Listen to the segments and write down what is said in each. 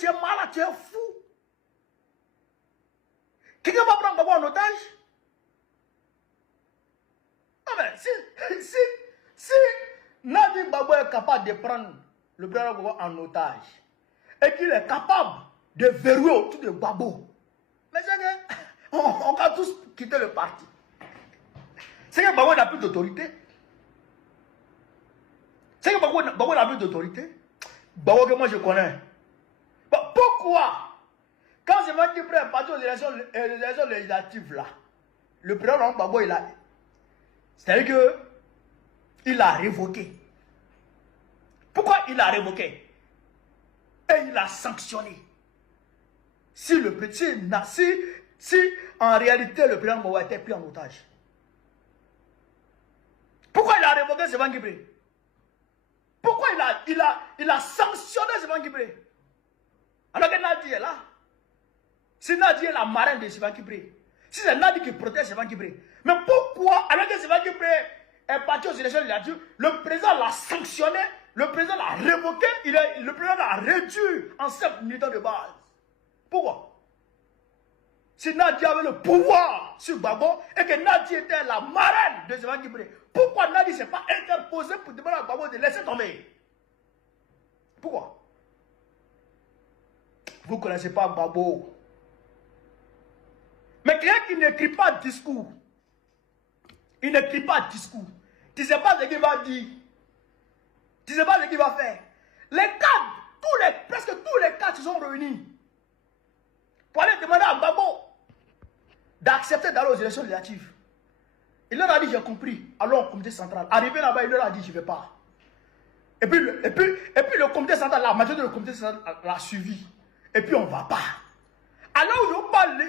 tu es malade, tu es fou. Quelqu'un va prendre Gbagbo en otage? Non mais si Nadi Gbagbo est capable de prendre le président Gbagbo en otage et qu'il est capable de verrouiller autour de Gbagbo, mais c'est que on va tous quitter le parti. C'est que Gbagbo n'a plus d'autorité. C'est que Gbagbo n'a plus d'autorité. Gbagbo que moi je connais. Bon, pourquoi? Quand c'est moi qui prends un parti aux élections législatives là, le président Gbagbo il a... C'est-à-dire que il a révoqué. Pourquoi il a révoqué? Et il a sanctionné. Si en réalité le président Gbagbo était pris en otage. Pourquoi il a révoqué Sévan Guibré? Pourquoi il a sanctionné Sévan Guibré? Alors que Nadi est là. Si Nadi est la marraine de Sévan Guibré, si c'est Nadi qui protège Sévan Guibré, mais pourquoi, alors que Sévan Guibré est parti aux élections législatives, le président l'a sanctionné, le président l'a révoqué, le président l'a réduit en simple militant de base? Pourquoi? Si Nadi avait le pouvoir sur Gbagbo et que Nadi était la marraine de Sévan Guibré, pourquoi Nadi ne s'est pas interposé pour demander à Gbagbo de laisser tomber? Pourquoi? Vous ne connaissez pas Gbagbo. Mais quelqu'un qui n'écrit pas de discours, il n'écrit pas de discours, tu ne sais pas ce qu'il va dire, tu ne sais pas ce qu'il va faire. Les cadres, presque tous les cadres se sont réunis pour aller demander à Gbagbo d'accepter d'aller aux élections législatives. Il leur a dit, j'ai compris, allons au comité central. Arrivé là-bas, il leur a dit, je ne vais pas. Et puis le comité central, la majorité du comité central l'a suivi. Et puis on ne va pas. Alors je parle,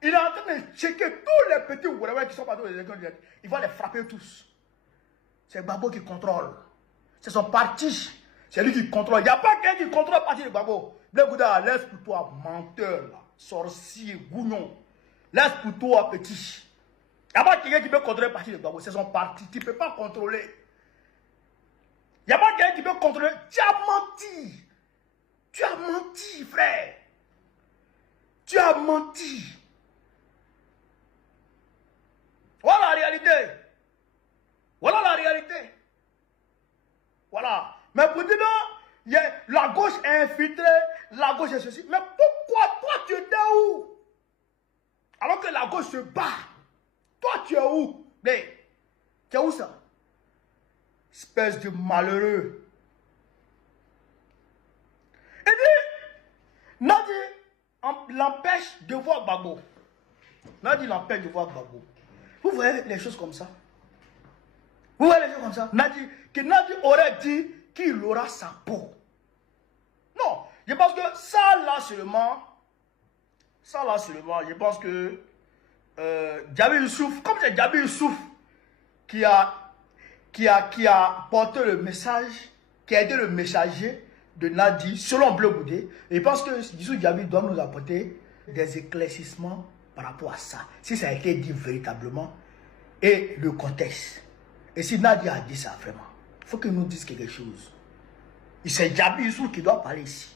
il est en train de checker tous les petits ouvriers qui sont partis aux élections législatives. Il va les frapper tous. C'est Gbagbo qui contrôle. C'est son parti. C'est lui qui contrôle. Il n'y a pas quelqu'un qui contrôle le parti de Gbagbo. Blé Gouda, laisse pour toi, menteur, là, sorcier, gougnon. Laisse pour toi, petit. Il n'y a pas quelqu'un qui peut contrôler le parti de Gbagbo. C'est son parti. Tu ne peux pas contrôler. Il n'y a pas quelqu'un qui peut contrôler. Tu as menti. Tu as menti, frère. Tu as menti. Voilà la réalité. Voilà la réalité. Voilà. Mais pour dire non, la gauche est infiltrée, la gauche est ceci. Mais pourquoi toi tu étais où? Alors que la gauche se bat. Toi tu es où? Mais, tu es où ça? Espèce de malheureux. Et dit, Nadi l'empêche de voir Gbagbo. Nadi l'empêche de voir Gbagbo. Vous voyez les choses comme ça? Vous voyez les choses comme ça? Nadi aurait dit qu'il aura sa peau. Non, je pense que ça là seulement, je pense que Djabi Youssouf, comme c'est Djabi Youssouf qui a porté le message, qui a été le messager de Nadi, selon Bleu Goudé, je pense que Youssouf Djabi doit nous apporter des éclaircissements par rapport à ça, si ça a été dit véritablement, et le contexte. Et si Nadi a dit ça vraiment, il faut qu'il nous dise quelque chose. C'est Djabi Youssouf qui doit parler ici.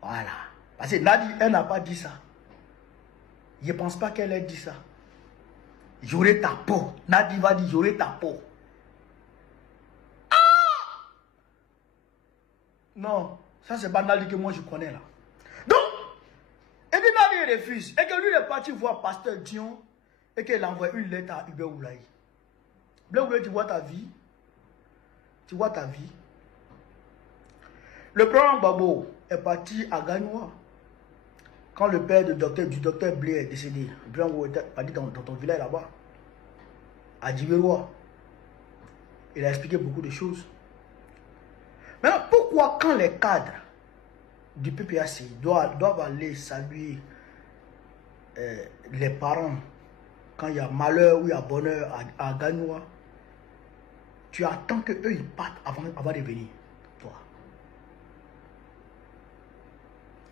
Voilà. Parce que Nadi, elle n'a pas dit ça. Je ne pense pas qu'elle ait dit ça. J'aurai ta peau. Nadi va dire, j'aurai ta peau. Ah! Non, ça c'est pas Nadi que moi je connais là. Donc, et puis Nadi refuse. Et que lui il est parti voir Pasteur Dion et qu'il envoie une lettre à Hubert Oulaye. Hubert Oulaye, tu vois ta vie. Tu vois ta vie. Le président Gbagbo est parti à Gagnoua. Quand le père du docteur Blé est décédé, le président Gbagbo est parti dans ton village là-bas, à Djibéroua. Il a expliqué beaucoup de choses. Maintenant, pourquoi quand les cadres du PPAC doivent aller saluer les parents quand il y a malheur ou il y a bonheur à Gagnoua, tu attends qu'eux ils partent avant de venir?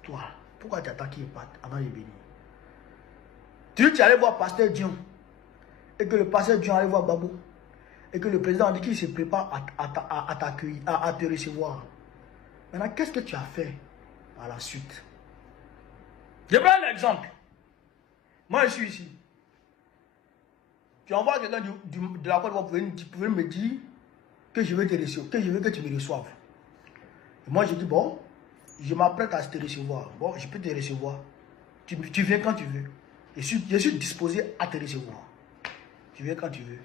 Toi, pourquoi tu attends qu'ils partent avant de venir? Tu allais voir Pasteur Dion et que le Pasteur Dion allait voir Gbagbo et que le président dit qu'il se prépare à t'accueillir, à te recevoir. Maintenant, qu'est-ce que tu as fait à la suite. Je prends l'exemple. Moi, je suis ici. Tu envoies quelqu'un de la Côte d'Ivoire pour venir me dire que je veux te recevoir, que je veux que tu me reçoives. Et moi, je dis, bon, je m'apprête à te recevoir. Bon, je peux te recevoir. Tu viens quand tu veux. Je suis disposé à te recevoir. Tu viens quand tu veux.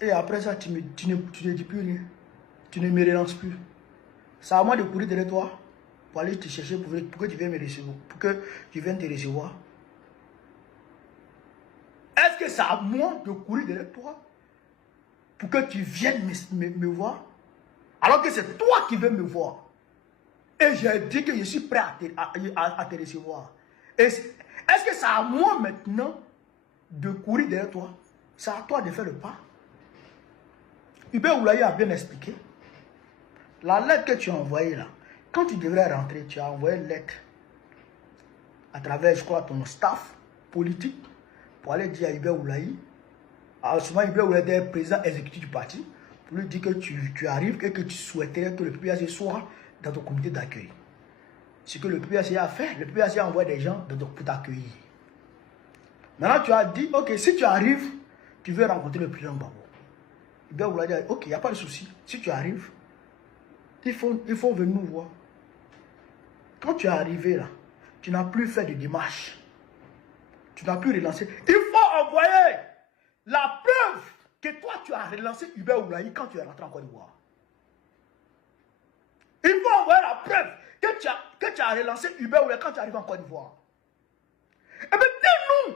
Et après ça, tu ne dis plus rien. Tu ne me relances plus. C'est à moi de courir derrière toi pour aller te chercher pour que tu viennes me recevoir. Pour que tu viennes te recevoir. Est-ce que c'est à moi de courir derrière toi pour que tu viennes me voir? Alors que c'est toi qui veux me voir. Et j'ai dit que je suis prêt à te recevoir. Est-ce que c'est à moi maintenant de courir derrière toi? C'est à toi de faire le pas. Hubert Oulaye a bien expliqué. La lettre que tu as envoyée là, quand tu devrais rentrer, tu as envoyé une lettre à travers, je crois, ton staff politique pour aller dire à Hubert Oulaye. Alors souvent, Hubert Oulaye était président exécutif du parti pour lui dire que tu arrives et que tu souhaiterais que le PPAC soit dans ton comité d'accueil. Ce que le PPAC a fait, le PPAC a envoyé des gens pour t'accueillir. Maintenant, tu as dit, ok, si tu arrives, tu veux rencontrer le président Gbagbo. Hubert Oulaye a dit, ok, il n'y a pas de souci. Si tu arrives, il faut venir nous voir. Quand tu es arrivé là, tu n'as plus fait de démarche. Tu n'as plus relancé. Il faut envoyer la preuve que toi, tu as relancé Hubert Oulaye quand tu es rentré en Côte d'Ivoire. Il faut envoyer la preuve que tu as relancé Hubert Oulaye quand tu arrives en Côte d'Ivoire. Eh bien,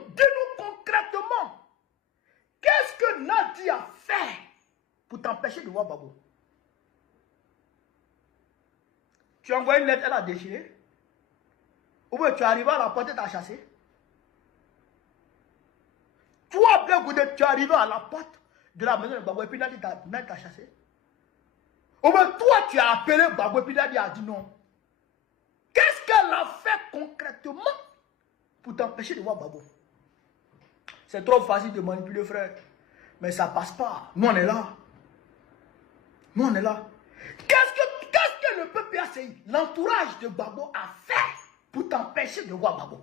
dis-nous concrètement, qu'est-ce que Nadi a fait pour t'empêcher de voir Gbagbo? Tu as envoyé une lettre, elle a déchiré. Ou bien tu es arrivé à la porte et t'as chassé. Toi, Blé Goudé, tu es arrivé à la porte de la maison de Gbagbo et puis Nadi t'a chassé. Ou bien toi, tu as appelé Gbagbo et puis Nadi a dit non. Qu'est-ce qu'elle a fait concrètement pour t'empêcher de voir Gbagbo? C'est trop facile de manipuler, frère. Mais ça passe pas. Nous, on est là. Nous, on est là. Qu'est-ce que le PPACI, l'entourage de Gbagbo, a fait pour t'empêcher de voir Gbagbo?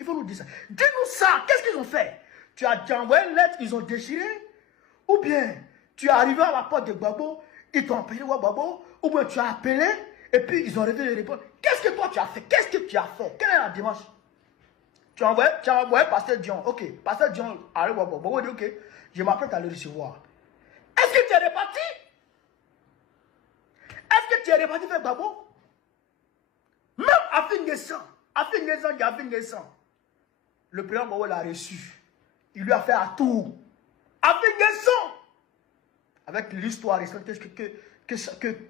Il faut nous dire ça. Dis-nous ça. Qu'est-ce qu'ils ont fait? Tu as envoyé une lettre, ils ont déchiré? Ou bien, tu es arrivé à la porte de Gbagbo, ils t'ont empêché de voir Gbagbo? Ou bien, tu as appelé, et puis ils ont arrêté de répondre. Qu'est-ce que toi, tu as fait? Qu'est-ce que tu as fait? Quelle est la démarche? Tu as envoyé Pasteur Dion. Ok, Pasteur Dion arrive voir Gbagbo. Dit, ok, je m'apprête à le recevoir. Est-ce que tu es reparti? Est-ce que tu es reparti faire Gbagbo? Même à Fingessan, le président Gbagbo l'a reçu. Il lui a fait un tour. À Fingessan, avec l'histoire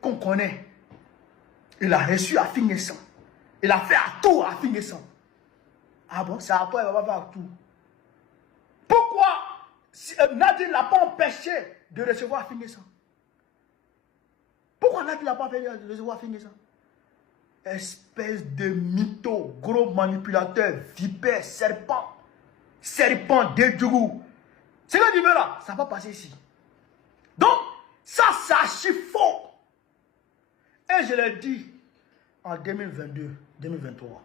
qu'on connaît. Il a reçu à Fingessan. Il a fait un tour à Fingessan. Ah bon, c'est à toi, il va faire un tour. Pourquoi Nadi ne l'a pas empêché de recevoir Fingessan? Pourquoi Nadi ne l'a pas empêché de recevoir Fingessan? Espèce de mytho, gros manipulateur, vipère, serpent dégoût. C'est que tu veux là, ça va pas passer ici. Donc, ça c'est archi faux. Et je l'ai dit en 2022, 2023.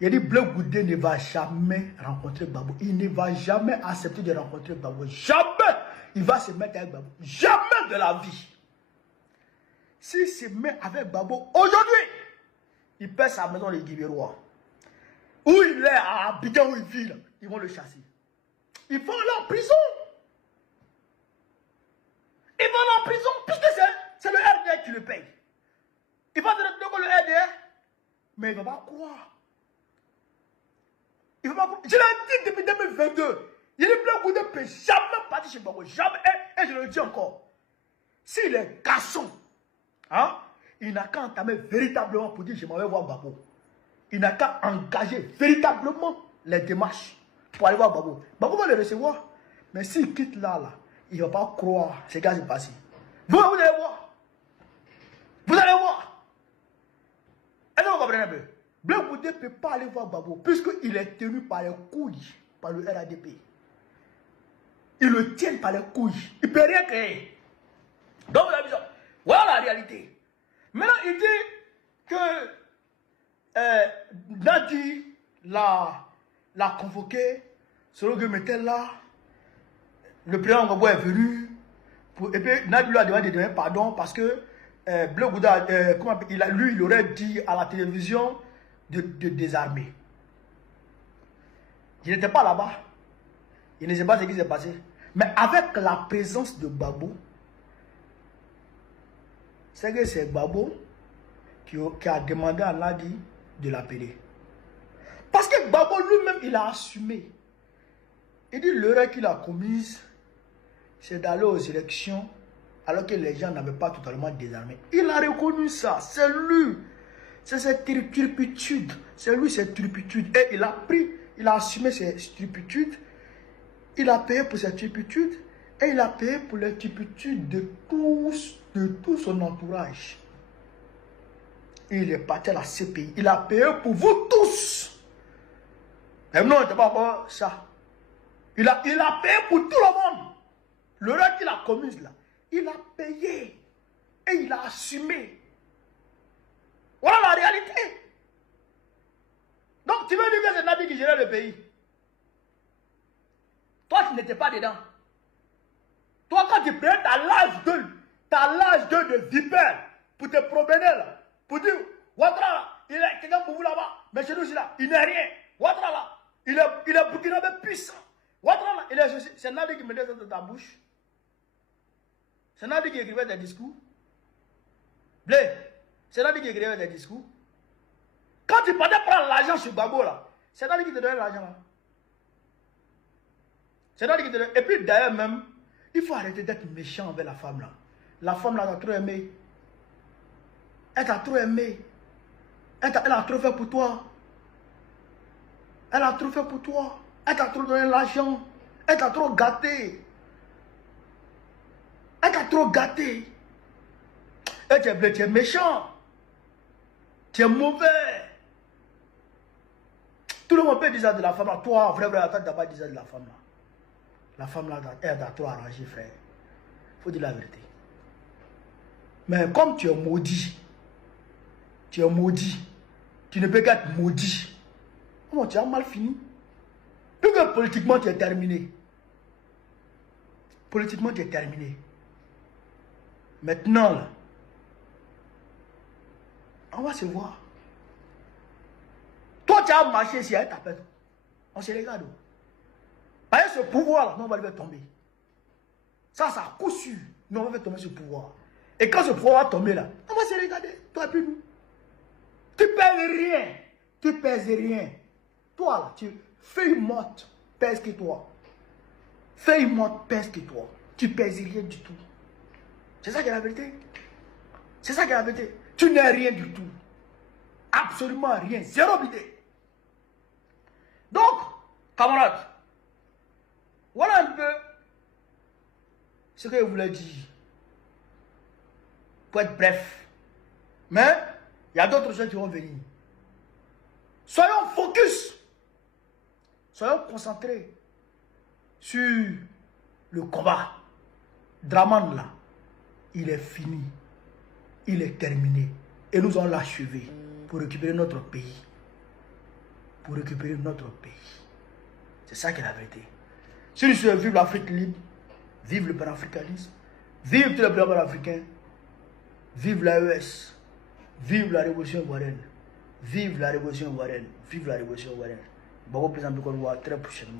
Il a dit Blé Goudé ne va jamais rencontrer Gbagbo. Il ne va jamais accepter de rencontrer Gbagbo. Jamais il va se mettre avec Gbagbo. Jamais de la vie. S'il se met avec Gbagbo aujourd'hui, il perd sa maison les Guibérois. Où il est à Abidjan, où il vit, là, ils vont le chasser. Ils vont aller en prison. Ils vont aller en prison puisque c'est le RDR qui le paye. Il va donner le RDR, mais il ne va pas croire. Il ne va pas croire. Je l'ai dit depuis 2022. Il est Blé Goudé ne peut jamais partir chez Gbagbo. Jamais. Et je le dis encore. S'il est garçon, hein, il n'a qu'à entamer véritablement pour dire je m'en vais voir Gbagbo. Il n'a qu'à engager véritablement les démarches pour aller voir Gbagbo. Gbagbo va le recevoir. Mais s'il quitte là, il ne va pas croire ce qui s'est passé. Vous allez voir. Vous allez voir. Est-ce que vous comprenez un peu? Blé Goudé ne peut pas aller voir Gbagbo puisqu'il est tenu par les couilles par le RADP. Ils le tiennent par les couilles. Il ne peut rien créer. Donc vous avez vu ça. Voilà la réalité. Maintenant, il dit, que Nadi l'a convoqué, selon que mettait là, le président Gbagbo est venu, et puis Nadi lui a demandé de demander pardon parce que Blé Gouda, il aurait dit à la télévision de désarmer. Il n'était pas là-bas. Il ne sait pas ce qui s'est passé. Mais avec la présence de Gbagbo, c'est que c'est Gbagbo qui a demandé à Nadi de l'appeler. Parce que Gbagbo lui-même, il a assumé. Il dit l'erreur qu'il a commise, c'est d'aller aux élections alors que les gens n'avaient pas totalement désarmé. Il a reconnu ça. C'est lui. C'est cette turpitude. C'est lui, cette turpitude. Et il a assumé ses turpitudes. Il a payé pour ses turpitudes. Et il a payé pour les turpitudes de tout son entourage. Il est parti à la CPI. Il a payé pour vous tous. Et non, c'est pas encore ça. Il a payé pour tout le monde. L'erreur qu'il a commise là. Il a payé. Et il a assumé. Voilà la réalité. Donc tu veux dire que c'est Nadi qui gérait le pays. Toi, tu n'étais pas dedans. Toi, quand tu prenais ta l'âge de vipère pour te promener là, pour dire, Ouattara là, il est quelqu'un pour vous là-bas, mais chez nous c'est là, il n'est rien. Ouattara là, il est burkinabé puissant. Ouattara là, c'est Nadi qui mettait ça dans ta bouche. C'est Nadi qui écrivait des discours. Blé, c'est Nadi qui écrivait des discours. Quand tu partais prendre l'argent sur Gbagbo là, c'est Nadi qui te donnait l'argent là. C'est Nadi qui te donnait. Et puis d'ailleurs même, il faut arrêter d'être méchant avec la femme là. La femme là t'a trop aimé. Elle t'a trop aimé. Elle a trop fait pour toi. Elle a trop fait pour toi. Elle t'a trop donné l'argent. Elle t'a trop gâté. Elle t'a trop gâté. Et tu es méchant. Tu es mauvais. Tout le monde peut dire ça de la femme là. Toi, frère, attends, t'as pas dit ça de la femme là. La femme là, elle t'a trop arrangé, frère. Il faut dire la vérité. Mais comme tu es maudit, tu ne peux qu'être maudit. Comment tu as mal fini? Plus que politiquement tu es terminé. Politiquement tu es terminé. Maintenant là, on va se voir. Toi tu as marché ici, elle t'appelle. On se regarde. Par ce pouvoir là, on va le faire tomber. Ça coup sûr. Nous on va faire tomber ce pouvoir. Et quand ce pouvoir va tomber là, on va se regarder. Toi et puis nous. Tu pèses rien. Tu pèses rien. Toi là, tu feuille morte pèse que toi. Feuille morte pèse que toi. Tu pèses rien du tout. C'est ça qui est la vérité. C'est ça qui est la vérité. Tu n'es rien du tout. Absolument rien. Zéro idée. Donc, camarades, voilà un peu ce que je voulais dire. Pour être bref. Mais, il y a d'autres gens qui vont venir. Soyons focus. Soyons concentrés sur le combat. Draman là, il est fini. Il est terminé. Et nous allons l'achever pour récupérer notre pays. Pour récupérer notre pays. C'est ça qui est la vérité. Si nous souhaitons vivre l'Afrique libre, vive le panafricanisme, vive tous les peuples africains, vive l'AES, vive la révolution ivoirienne, vive la révolution ivoirienne, vive la révolution ivoirienne. Bon, président, très prochainement.